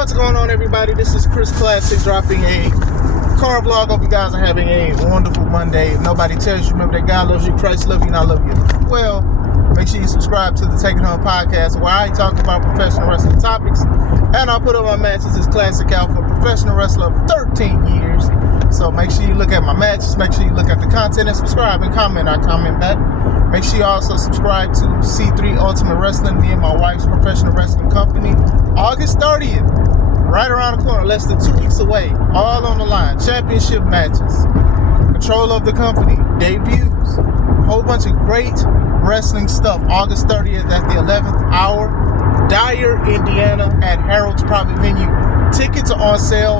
What's going on, everybody? This is Chris Classic dropping a car vlog. Hope you guys are having a wonderful Monday. If nobody tells you, remember that God loves you, Christ loves you, and I love you as well. Make sure you subscribe to the Take It Home podcast, where I talk about professional wrestling topics, and I'll put up my matches as Classic out for professional wrestler of 13 years. So make sure you look at my matches, make sure you look at the content, and subscribe and comment. I comment back. Make sure you also subscribe to C3 Ultimate Wrestling, me and my wife's professional wrestling company. August 30th, right around the corner, less than 2 weeks away. All on the line. Championship matches. Control of the company. Debuts. Whole bunch of great wrestling stuff. August 30th at the 11th hour. Dyer, Indiana at Harold's Private Venue. Tickets are on sale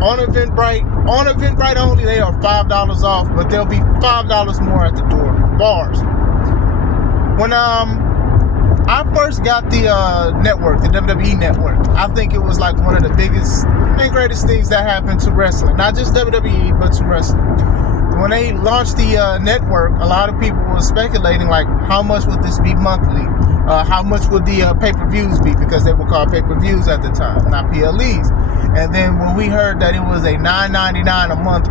on Eventbrite. On Eventbrite only, they are $5 off, but they'll be $5 more at the door. Bars. When I first got the network, the WWE network, I think it was like one of the biggest and greatest things that happened to wrestling. Not just WWE, but to wrestling. When they launched the network, a lot of people were speculating, like, how much would this be monthly? How much would the pay-per-views be? Because they were called pay-per-views at the time, not PLEs. And then when we heard that it was a $9.99 a month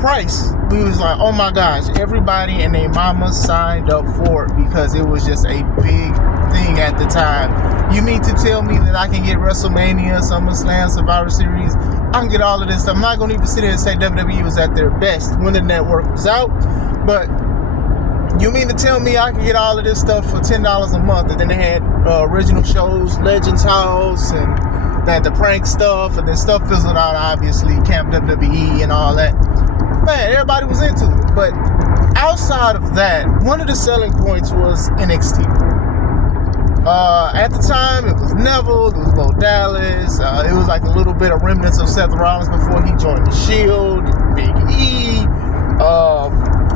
price, we was like, oh my gosh, everybody and their mama signed up for it, because it was just a big thing at the time. You mean to tell me that I can get WrestleMania, SummerSlam, Survivor Series, I can get all of this stuff? I'm not going to even sit here and say WWE was at their best when the network was out, but you mean to tell me I can get all of this stuff for $10 a month? And then they had original shows, Legends House, and that the prank stuff, and then stuff fizzled out, obviously, Camp WWE and all that. Man, everybody was into it. But outside of that, one of the selling points was NXT. At the time, it was Neville, it was Bo Dallas, it was like a little bit of remnants of Seth Rollins before he joined the Shield, Big E,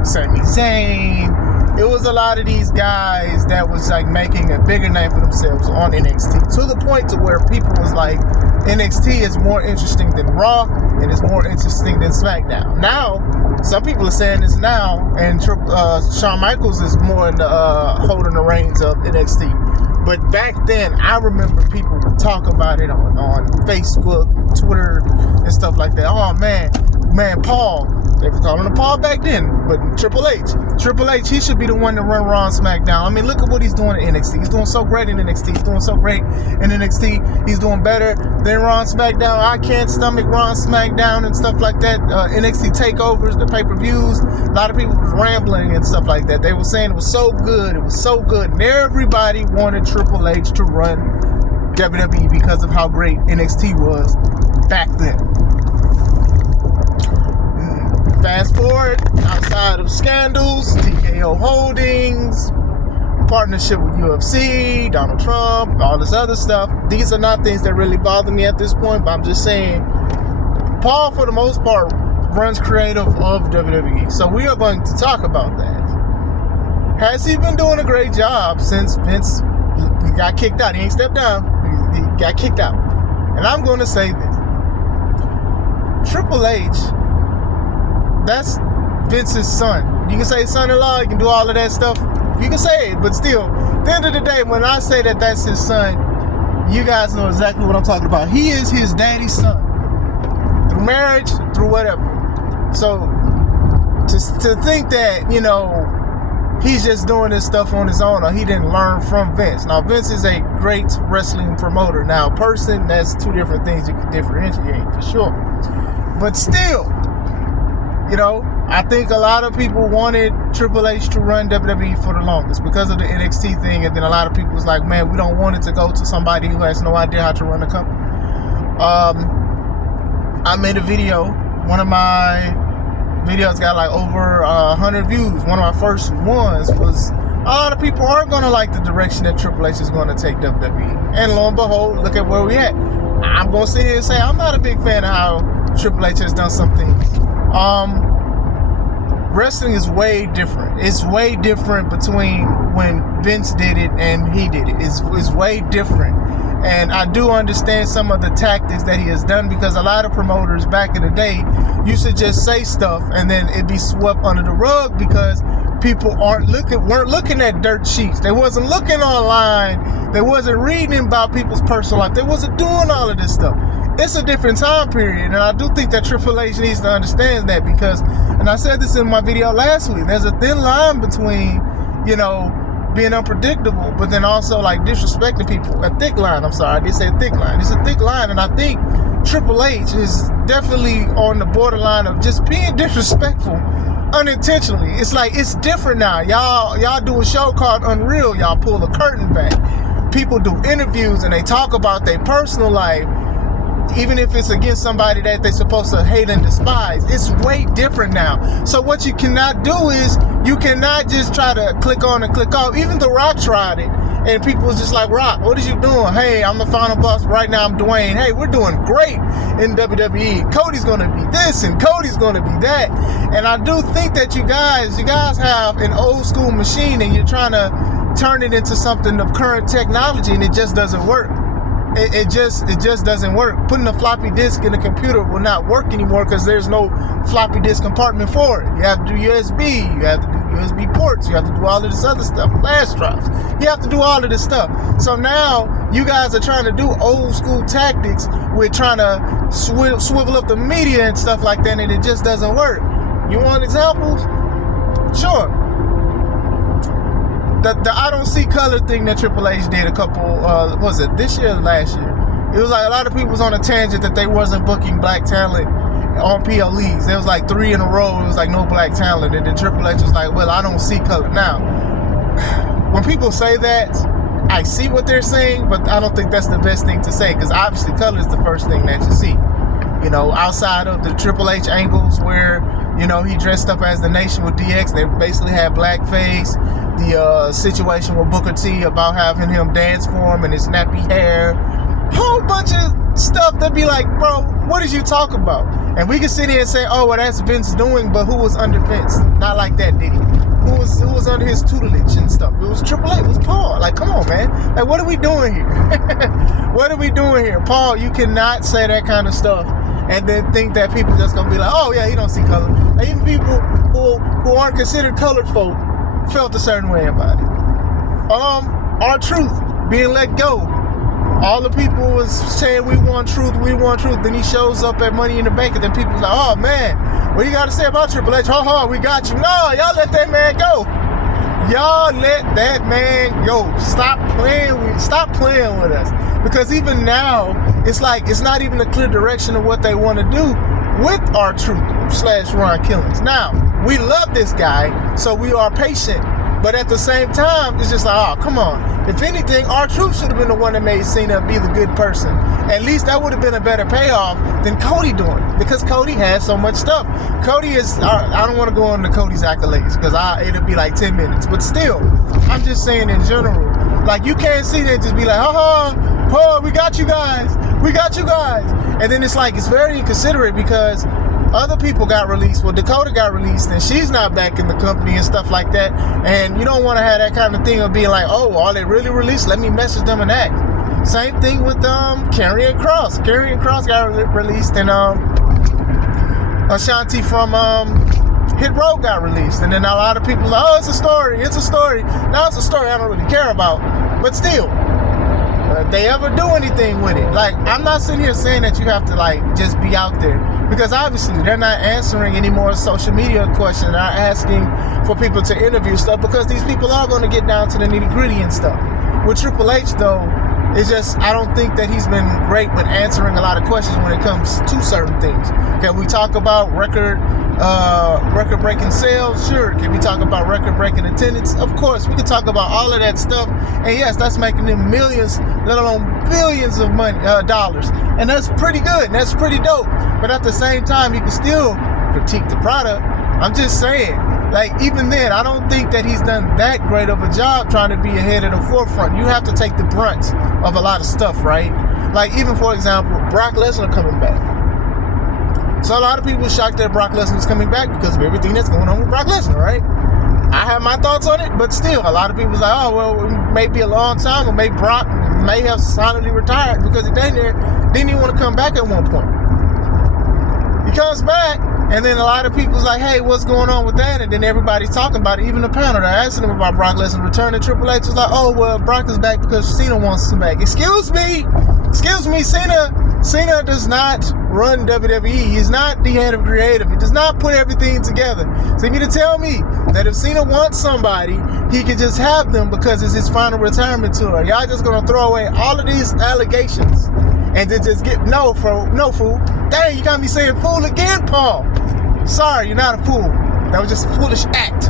Sami Zayn. It was a lot of these guys that was like making a bigger name for themselves on NXT, to the point to where people was like, NXT is more interesting than Raw, and it's more interesting than SmackDown. Now, some people are saying this now, and Shawn Michaels is more in the holding the reins of NXT. But back then, I remember people would talk about it on Facebook, Twitter, and stuff like that. Oh man, Paul. They were calling him Paul back then, but Triple H, he should be the one to run Raw and SmackDown. I mean, look at what he's doing at NXT. He's doing so great in NXT. He's doing so great in NXT. He's doing better than Raw and SmackDown. I can't stomach Raw and SmackDown and stuff like that. NXT takeovers, the pay-per-views. A lot of people were rambling and stuff like that. They were saying it was so good. It was so good. And everybody wanted Triple H to run WWE because of how great NXT was back then. Fast forward, outside of scandals, TKO Holdings, partnership with UFC, Donald Trump, all this other stuff. These are not things that really bother me at this point, but I'm just saying, Paul, for the most part, runs creative of WWE. So we are going to talk about that. Has he been doing a great job since Vince got kicked out? He ain't stepped down. He got kicked out. And I'm going to say this. Triple H, that's Vince's son. You can say son-in-law, you can do all of that stuff. You can say it, but still, at the end of the day, when I say that that's his son, you guys know exactly what I'm talking about. He is his daddy's son. Through marriage, through whatever. So, to think that, you know, he's just doing this stuff on his own, or he didn't learn from Vince. Now, Vince is a great wrestling promoter. Now, person, that's two different things you can differentiate, for sure. But still, you know, I think a lot of people wanted Triple H to run WWE for the longest because of the NXT thing, and then a lot of people was like, man, we don't want it to go to somebody who has no idea how to run a company. I made a video. One of my videos got like over 100 views. One of my first ones was, a lot of people aren't going to like the direction that Triple H is going to take WWE. And lo and behold, look at where we at. I'm going to sit here and say I'm not a big fan of how Triple H has done some things. Wrestling is way different. It's way different between when Vince did it and he did it. It's way different. And I do understand some of the tactics that he has done, because a lot of promoters back in the day used to just say stuff and then it'd be swept under the rug because people weren't looking at dirt sheets. They wasn't looking online. They wasn't reading about people's personal life. They wasn't doing all of this stuff. It's a different time period, and I do think that Triple H needs to understand that, because, and I said this in my video last week, there's a thin line between, you know, being unpredictable, but then also like disrespecting people. A thick line, I'm sorry, I did say thick line. It's a thick line, and I think Triple H is definitely on the borderline of just being disrespectful unintentionally. It's like, it's different now. Y'all do a show called Unreal. Y'all pull the curtain back. People do interviews and they talk about their personal life, even if it's against somebody that they're supposed to hate and despise. It's way different now. So what you cannot do is, you cannot just try to click on and click off. Even The Rock tried it, and people was just like, Rock, what are you doing? Hey, I'm the final boss. Right now I'm Dwayne. Hey, we're doing great in WWE. Cody's going to be this and Cody's going to be that. And I do think that you guys have an old school machine, and you're trying to turn it into something of current technology, and it just doesn't work. It just doesn't work. Putting a floppy disk in a computer will not work anymore, because there's no floppy disk compartment for it. You have to do USB, you have to do USB ports, you have to do all of this other stuff, flash drives. You have to do all of this stuff. So now you guys are trying to do old school tactics with trying to swivel up the media and stuff like that, and it just doesn't work. You want examples? Sure. The I don't see color thing that Triple H did a couple, was it this year or last year? It was like a lot of people was on a tangent that they wasn't booking black talent on PLEs. There was like 3 in a row. It was like no black talent. And then Triple H was like, well, I don't see color. Now, when people say that, I see what they're saying, but I don't think that's the best thing to say, because obviously color is the first thing that you see. You know, outside of the Triple H angles where, you know, he dressed up as the Nation with DX, they basically had blackface. The situation with Booker T about having him dance for him and his nappy hair. Whole bunch of stuff that be like, bro, what did you talk about? And we can sit here and say, oh, well, that's Vince doing, but who was under Vince? Not like that, did he? Who was under his tutelage and stuff? It was Triple H, it was Paul. Like, come on, man. Like, what are we doing here? What are we doing here? Paul, you cannot say that kind of stuff and then think that people just gonna be like, oh yeah, he don't see color. Like, even people who aren't considered colored folk felt a certain way about it. R-Truth being let go. All the people was saying we want truth. Then he shows up at Money in the Bank, and then people's like, oh man, what you got to say about Triple H? We got you. No, y'all let that man go. Y'all let that man go. Stop playing with us. Because even now, it's like, it's not even a clear direction of what they want to do with R-Truth / Ron Killings. Now, we love this guy, so we are patient. But at the same time, it's just like, oh, come on. If anything, R-Truth should have been the one that made Cena be the good person. At least that would have been a better payoff than Cody doing it, because Cody has so much stuff. Cody is, I don't want to go into Cody's accolades, because it'll be like 10 minutes. But still, I'm just saying in general, like, you can't sit there and just be like, we got you guys. And then it's like, it's very inconsiderate, because other people got released. Well, Dakota got released, and she's not back in the company and stuff like that. And you don't want to have that kind of thing of being like, oh, are they really released? Let me message them and act. Same thing with Karrion Kross. Karrion Kross got released, and Ashanti from Hit Row got released. And then a lot of people are like, oh, it's a story. Now it's a story I don't really care about. But still, if they ever do anything with it, like, I'm not sitting here saying that you have to like just be out there, because obviously they're not answering any more social media questions. They're asking for people to interview stuff, because these people are going to get down to the nitty gritty and stuff. With Triple H though, it's just, I don't think that he's been great with answering a lot of questions when it comes to certain things. Can we talk about record-breaking sales? Sure. Can we talk about record-breaking attendance? Of course. We can talk about all of that stuff. And yes, that's making them millions, let alone billions of dollars. And that's pretty good. And that's pretty dope. But at the same time, you can still critique the product. I'm just saying, like, even then, I don't think that he's done that great of a job trying to be ahead of the forefront. You have to take the brunt of a lot of stuff, right? Like, even, for example, Brock Lesnar coming back. So a lot of people are shocked that Brock Lesnar is coming back because of everything that's going on with Brock Lesnar, right? I have my thoughts on it, but still, a lot of people are like, oh, well, it may be a long time, or maybe Brock may have silently retired because he didn't even want to come back at one point. He comes back, And then a lot of people's like, hey, what's going on with that? And then everybody's talking about it. Even the panel, they're asking them about Brock Lesnar returning. Triple H was like, oh, well, Brock is back because Cena wants him back. Excuse me, Cena does not run WWE. He's not the head of creative. He does not put everything together. So you mean to tell me that if Cena wants somebody, he can just have them because it's his final retirement tour? Y'all just gonna throw away all of these allegations and then just get no fool. Dang, you got me saying fool again, Paul. Sorry, you're not a fool. That was just a foolish act.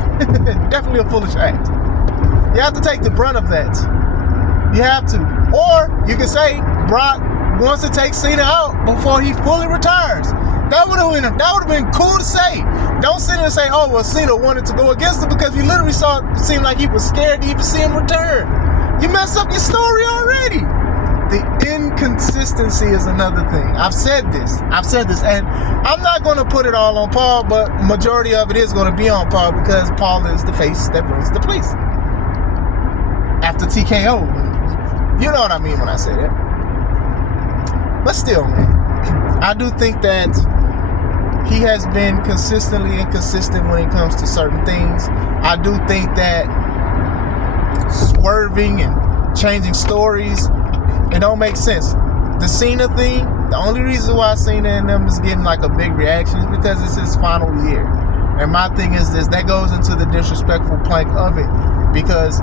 Definitely a foolish act. You have to take the brunt of that. You have to. Or you can say Brock wants to take Cena out before he fully retires. That would have been cool to say. Don't sit there and say, oh, well, Cena wanted to go against him because you literally it seemed like he was scared to even see him return. You messed up your story already. The inconsistency is another thing. I've said this, and I'm not going to put it all on Paul, but majority of it is going to be on Paul because Paul is the face that runs the place. After TKO, you know what I mean when I say that. But still, man, I do think that he has been consistently inconsistent when it comes to certain things. I do think that swerving and changing stories, it don't make sense. The Cena thing, the only reason why Cena and them is getting like a big reaction is because it's his final year. And my thing is this, that goes into the disrespectful plank of it because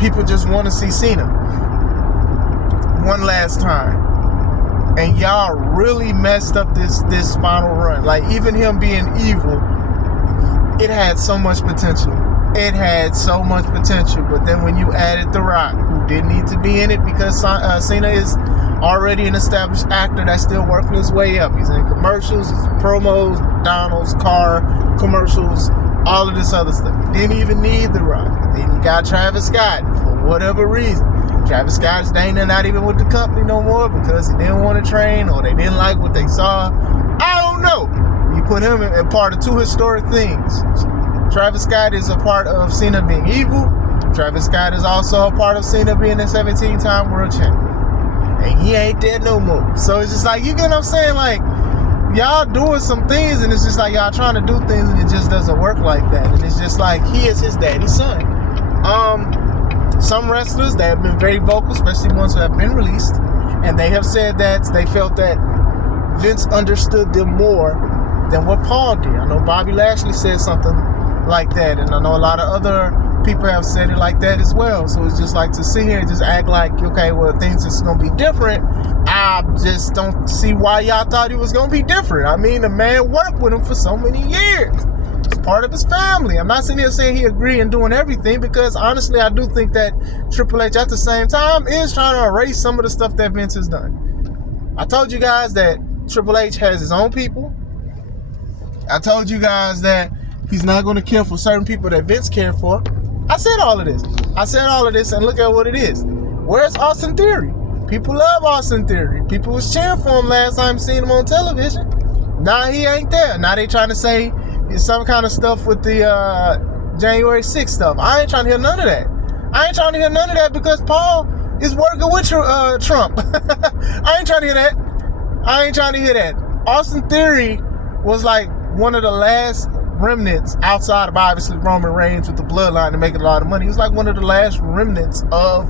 people just want to see Cena one last time. And y'all really messed up this final run. Like, even him being evil, it had so much potential. It had so much potential. But then when you added The Rock, who didn't need to be in it because Cena is already an established actor that's still working his way up. He's in commercials, he's in promos, McDonald's, car commercials, all of this other stuff. Didn't even need The Rock. Then you got Travis Scott for whatever reason. Travis Scott's not even with the company no more because he didn't want to train or they didn't like what they saw. I don't know. You put him in part of two historic things. Travis Scott is a part of Cena being evil. Travis Scott is also a part of Cena being a 17-time world champion. And he ain't dead no more. So it's just like, you get what I'm saying? Like, y'all doing some things and it's just like y'all trying to do things and it just doesn't work like that. And it's just like, he is his daddy's son. Some wrestlers that have been very vocal, especially ones who have been released, and they have said that they felt that Vince understood them more than what Paul did. I know Bobby Lashley said something like that, and I know a lot of other people have said it like that as well. So it's just like to sit here and just act like, okay, well, things is going to be different. I just don't see why y'all thought it was going to be different. I mean, the man worked with him for so many years. It's part of his family. I'm not sitting here saying he agreed in doing everything because honestly, I do think that Triple H at the same time is trying to erase some of the stuff that Vince has done. I told you guys that Triple H has his own people. I told you guys that he's not going to care for certain people that Vince cared for. I said all of this. And look at what it is. Where's Austin Theory? People love Austin Theory. People was cheering for him last time seeing him on television. Now he ain't there. Now they trying to say some kind of stuff with the January 6th stuff. I ain't trying to hear none of that. I ain't trying to hear none of that because Paul is working with Trump. I ain't trying to hear that. Austin Theory was like one of the last remnants outside of obviously Roman Reigns with the bloodline to make a lot of money. He was like one of the last remnants of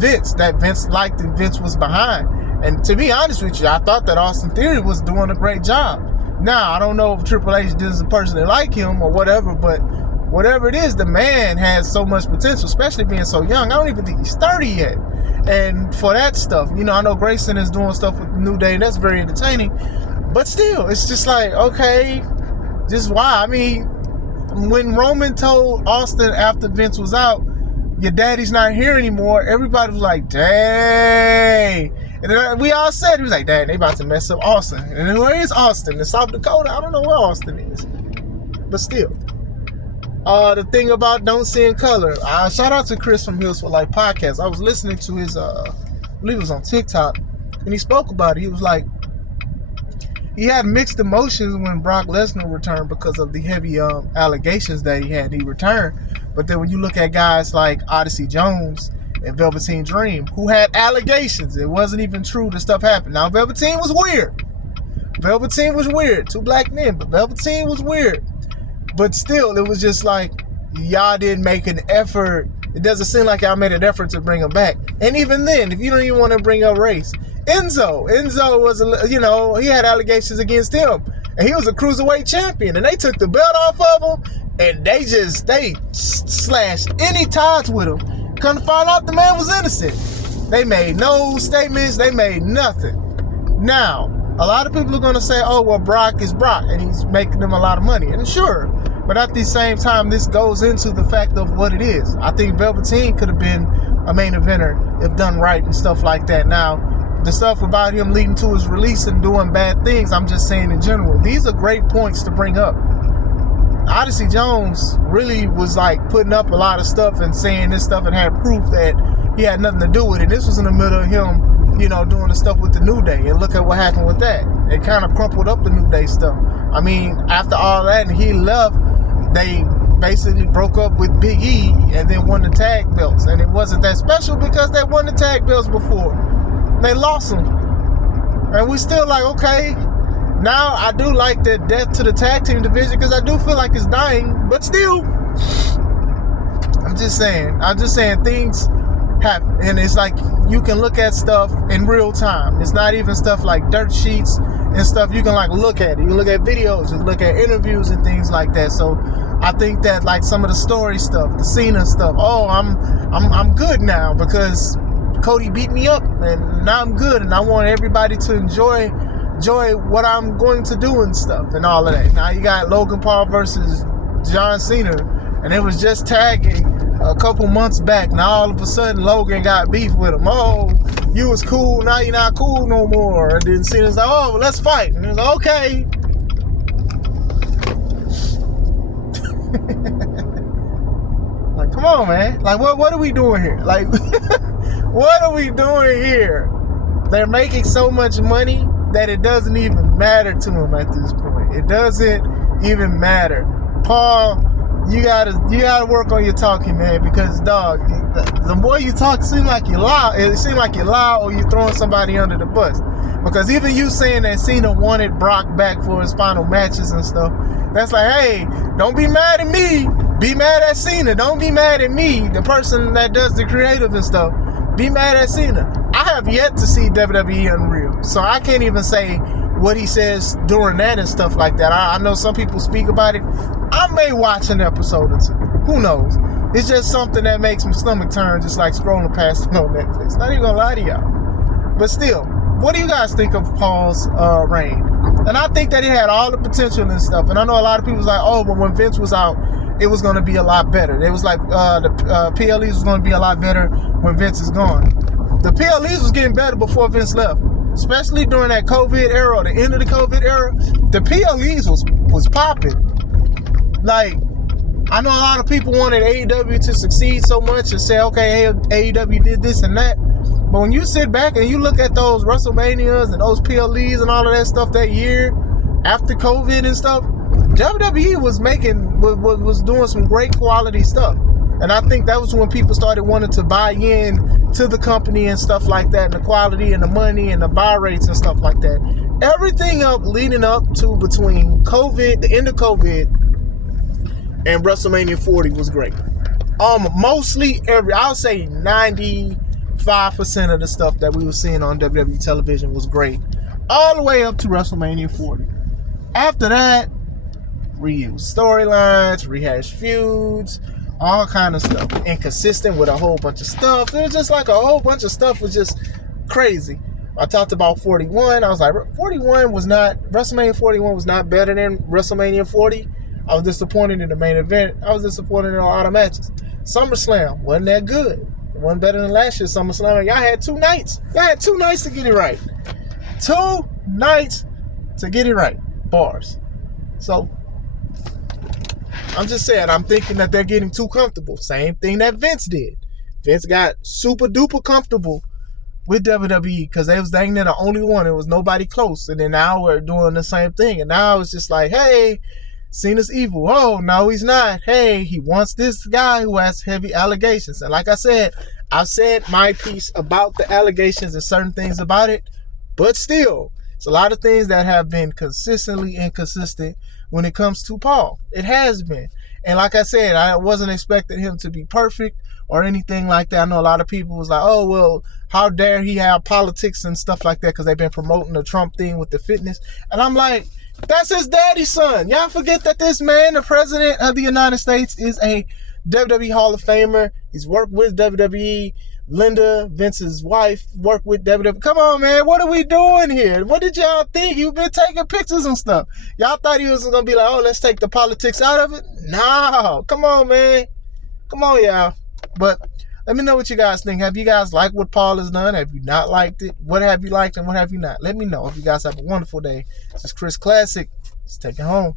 Vince that Vince liked and Vince was behind. And to be honest with you, I thought that Austin Theory was doing a great job. Now, I don't know if Triple H doesn't personally like him or whatever, but whatever it is, the man has so much potential, especially being so young. I don't even think he's 30 yet. And for that stuff, you know, I know Grayson is doing stuff with New Day, and that's very entertaining. But still, it's just like, okay, just why? I mean, when Roman told Austin after Vince was out, your daddy's not here anymore, everybody was like, dang. And then we all said, he was like, dang, they about to mess up Austin. And then where is Austin? In South Dakota? I don't know where Austin is. But still. The thing about Don't See in Color. Shout out to Chris from Hills for Life podcast. I was listening to his, I believe it was on TikTok. And he spoke about it. He was like, he had mixed emotions when Brock Lesnar returned because of the heavy allegations that he had. He returned. But then when you look at guys like Odyssey Jones and Velveteen Dream, who had allegations, it wasn't even true that stuff happened. Now, Velveteen was weird. Velveteen was weird. 2 black men, but Velveteen was weird. But still, it was just like, y'all didn't make an effort. It doesn't seem like y'all made an effort to bring him back. And even then, if you don't even want to bring up race, Enzo was, he had allegations against him. And he was a cruiserweight champion. And they took the belt off of him. And they slashed any ties with him. Come to find out the man was innocent. They made no statements. They made nothing. Now, a lot of people are going to say, oh, well, Brock is Brock. And he's making them a lot of money. And sure. But at the same time, this goes into the fact of what it is. I think Velveteen could have been a main eventer if done right and stuff like that. Now, the stuff about him leading to his release and doing bad things, I'm just saying in general. These are great points to bring up. Odyssey Jones really was like putting up a lot of stuff and saying this stuff and had proof that he had nothing to do with it. This was in the middle of him, doing the stuff with the New Day. And look at what happened with that. It kind of crumpled up the New Day stuff. I mean, after all that and he left, they basically broke up with Big E and then won the tag belts. And it wasn't that special because they won the tag belts before. They lost them. And we still like, okay, now I do like the death to the tag team division because I do feel like it's dying. But still, I'm just saying things happen. And it's like you can look at stuff in real time. It's not even stuff like dirt sheets and stuff. You can like look at it. You look at videos, you look at interviews and things like that. So I think that like some of the story stuff, the Cena stuff, oh, I'm good now because Cody beat me up and now I'm good and I want everybody to enjoy what I'm going to do and stuff and all of that. Now you got Logan Paul versus John Cena and it was just tagging a couple months back. Now all of a sudden Logan got beef with him. Oh, you was cool, now you're not cool no more. And then Cena's like, oh, let's fight. And he's like, okay. Like, come on, man. Like, what are we doing here? Like, what are we doing here? They're making so much money that it doesn't even matter to them at this point. It doesn't even matter. Paul, you gotta work on your talking, man, because dog, the more you talk, it seems like you lie or you're throwing somebody under the bus. Because even you saying that Cena wanted Brock back for his final matches and stuff, that's like, hey, don't be mad at me. Be mad at Cena. Don't be mad at me, the person that does the creative and stuff. Be mad at Cena. I have yet to see WWE Unreal, so I can't even say what he says during that and stuff like that. I know some people speak about it. I may watch an episode or two. Who knows? It's just something that makes my stomach turn, just like scrolling past it on Netflix. Not even gonna lie to y'all. But still, what do you guys think of Paul's reign? And I think that he had all the potential and stuff. And I know a lot of people was like, oh, but when Vince was out, it was going to be a lot better. It was like the PLEs was going to be a lot better when Vince is gone. The PLEs was getting better before Vince left. Especially during that COVID era, or the end of the COVID era. The PLEs was popping. Like, I know a lot of people wanted AEW to succeed so much and say, okay, AEW did this and that. But when you sit back and you look at those WrestleManias and those PLEs and all of that stuff that year after COVID and stuff, WWE was doing some great quality stuff. And I think that was when people started wanting to buy in to the company and stuff like that, and the quality and the money and the buy rates and stuff like that. Everything leading up to between COVID, the end of COVID, and WrestleMania 40 was great. Mostly I'll say 95% of the stuff that we were seeing on WWE television was great. All the way up to WrestleMania 40. After that, reused storylines, rehashed feuds, all kind of stuff. Inconsistent with a whole bunch of stuff. It was just like a whole bunch of stuff was just crazy. I talked about 41. I was like, WrestleMania 41 was not better than WrestleMania 40. I was disappointed in the main event. I was disappointed in a lot of matches. SummerSlam wasn't that good. It wasn't better than last year's SummerSlam. Y'all had 2 nights. Y'all had 2 nights to get it right. 2 nights to get it right. Bars. So, I'm just saying, I'm thinking that they're getting too comfortable. Same thing that Vince did. Vince got super duper comfortable with WWE because they was dang near the only one. It was nobody close. And then now we're doing the same thing. And now it's just like, hey, Cena's evil. Oh, no, he's not. Hey, he wants this guy who has heavy allegations. And like I said, I've said my piece about the allegations and certain things about it. But still, It's a lot of things that have been consistently inconsistent when it comes to Paul. It has been. And like I said, I wasn't expecting him to be perfect or anything like that. I know a lot of people was like, oh, well, how dare he have politics and stuff like that, because they've been promoting the Trump thing with the fitness. And I'm like, that's his daddy's son. Y'all forget that this man, the president of the United States, is a WWE Hall of Famer. He's worked with WWE. Linda, Vince's wife, worked with WWE. Come on, man. What are we doing here? What did y'all think? You've been taking pictures and stuff. Y'all thought he was going to be like, oh, let's take the politics out of it? No. Come on, man. Come on, y'all. But let me know what you guys think. Have you guys liked what Paul has done? Have you not liked it? What have you liked and what have you not? Let me know. If you guys have a wonderful day. This is Chris Classic. Let's take it home.